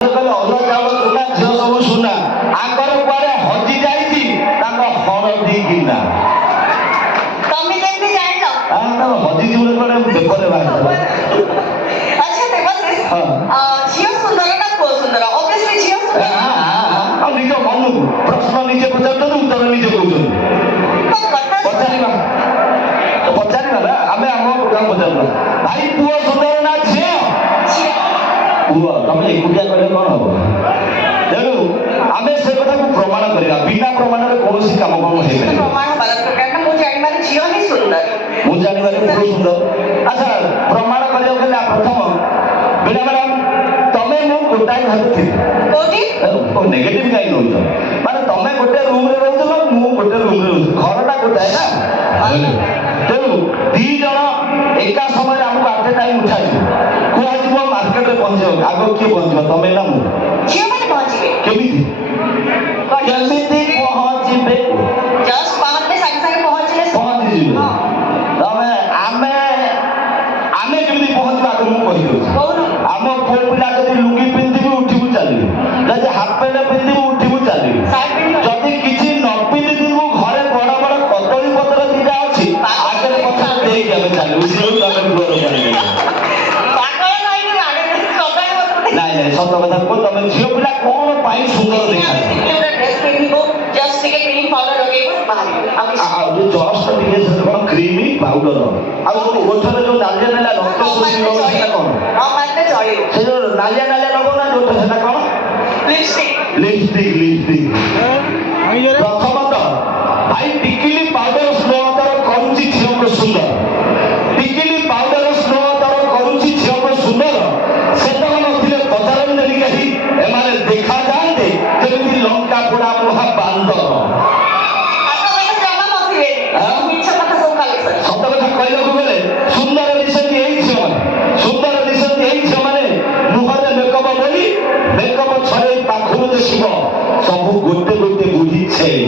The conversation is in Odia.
କହିଲେ ଅରୁଆ ଚାଉଳ ଚୁନା ଝିଅ ସବୁ ସୁନା ଆଙ୍କର କୁଆଡେ ହଜି ଯାଇଛି ତାଙ୍କ ହଳଦୀ ଗିନା। ତମେ କେମିତି ଜାଣିଲ? ତାଙ୍କ ହଜିଛି ବୋଲି କୁଆଡେ ପେପରରେ ବାହାରିଥିଲା। ଆଚ୍ଛା ଦେବାଶିଷ, ଝିଅ ସୁନ୍ଦର ନା ପୁଅ ସୁନ୍ଦର? ଅବଭିୟସଲି ଝିଅ ସୁନ୍ଦର। ଆଉ ନିଜ ମନକୁ ପ୍ରଶ୍ନ ନିଜେ ପଚାରୁଛନ୍ତି, ଉତ୍ତର ନିଜେ କହୁଛନ୍ତି। ପଚାରିବା ପଚାରିବା ନା, ଆମେ ଆମ ପ୍ରୋଗ୍ରାମ ପଚାରିବା ଭାଇ ପୁଅ ସୁନ୍ଦର ନା ଝିଅ? ପୁଅ। ତମେ ଏକୁଟିଆ କହିଲେ କଣ ହବ? ତେଣୁ ଆମେ ସେ କଥାକୁ ପ୍ରମାଣ କରିବା। ବିନା ପ୍ରମାଣରେ କୌଣସି କାମ ହେଇପାରିବ। ପ୍ରମାଣ ହବାର ଦରକାର ନା। ମୁଁ ଜାଣିବାରେ ଝିଅ ହିଁ ସୁନ୍ଦର। ମୁଁ ଜାଣିବାରେ ପୁଅ ସୁନ୍ଦର। ଆଚ୍ଛା, ପ୍ରମାଣ କରିବାକୁ ହେଲେ ପ୍ରଥମ ବିନା ମ୍ୟାଡାମ ତମେ ମୁଁ ଗୋଟାଏ ଘରେ ଥିଲି। କୋଉଠି? ନେଗେଟିଭ କାହିଁ ନଉଛ? ମାନେ ତମେ ଗୋଟେ ରୁମରେ ରହୁଥିଲ, ମୁଁ ଗୋଟେ ରୁମରେ ରହୁଥିଲି, ଘରଟା ଗୋଟାଏ ନା। ତେଣୁ ଦି ଜଣ ଏକା ସମୟରେ ଆମକୁ ଆଟ ଏ ଟାଇମ ଉଠାଯିବ, କୁହାଯିବ ମାର୍କେଟରେ ପହଞ୍ଚିବ। ଆଗ କିଏ ପହଞ୍ଚିବ, ତମେ ନା ମୁଁ? ଝିଅମାନେ ପହଞ୍ଚିବେ। କେମିତି କେମିତି ପହଞ୍ଚିବେ? ଜଷ୍ଟ ପାହାନ୍ତେ ସାଙ୍ଗେ ସାଙ୍ଗେ ପହଞ୍ଚିଲେ ପହଞ୍ଚିଯିବେ। ତମେ ଆମେ ଆମେ କେମିତି ପହଞ୍ଚିବା ଆଗ ମୁଁ କହିଦେଉଛି। କହୁନ। ଆମ ପୁଅ ପିଲା ଯଦି ଲୁଙ୍ଗି ପିନ୍ଧିବୁ ଉଠିବୁ ଚାଲିବୁ, ଯଦି ହାଫ ପ୍ୟାଣ୍ଟ ପିନ୍ଧିବୁ ଉଠିବୁ ଚାଲିବୁ, ଯଦି କିଛି ନ ପିନ୍ଧିଥିବୁ ଘରେ ବଡ ବଡ କଦଳୀ ପତ୍ର ଦିଟା ଅଛି ଆଗରେ ପଛରେ ଦେଇକି ଆମେ ଚାଲିବୁ। ନାଇଁ ନାଇଁ, ସତ କଥା କୁହ, ତମେ ଝିଅ ପିଲା କଣ ପାଇଁ ସୁନ୍ଦର ଦେଖାଯାଏ? ଆଉ ଯୋଉ ଜଷ୍ଟ ଟିକେ କଣ କ୍ରିମି ପାଉଡର, ଆଉ ଯୋଉ ଓଠରେ ଯୋଉ ନାଲିଆ ନାଲିଆ ରକ୍ତ ସେଟା କଣ? ସେ ଯୋଉ ନାଲିଆ ନାଲିଆ ଲଗଉ ନା ଯୋଉଟା ସେଟା କଣ? ଲିପଷ୍ଟିକ। ପ୍ରଥମତଃ ଭାଇ ଟିକିଲି ପାଉଡର ସ୍ନେହ ତାର କରୁଛି ଝିଅକୁ ସୁନ୍ଦର। ଟିକିଲି ପାଉଡର ସ୍ନେହ ତାର କରୁଛି ଝିଅକୁ ସୁନ୍ଦର। ସେତକ ନଥିଲେ ବଜାରରେ ନେଲି କେହି ଏମାନେ ଦେଖାଯାଆନ୍ତେ ଯେମିତି ଲଙ୍କା ପୋଡା ମୁହା ବାନ୍ଦର। ସତ କଥା କହିବାକୁ ଗଲେ ସୁନ୍ଦର ଦିଶନ୍ତି ଏଇ ଝିଅମାନେ, ସୁନ୍ଦର ଦିଶନ୍ତି ଏଇ ଝିଅମାନେ। ମୁହଁରେ ମେକଅପ ବୋଲି ମେକଅପ ଛଡେଇ ପାଖରୁ ଦେଖିବ ସବୁ ଗୋଟେ ଗୋଟେ ବୁଢୀ ଛେଳି।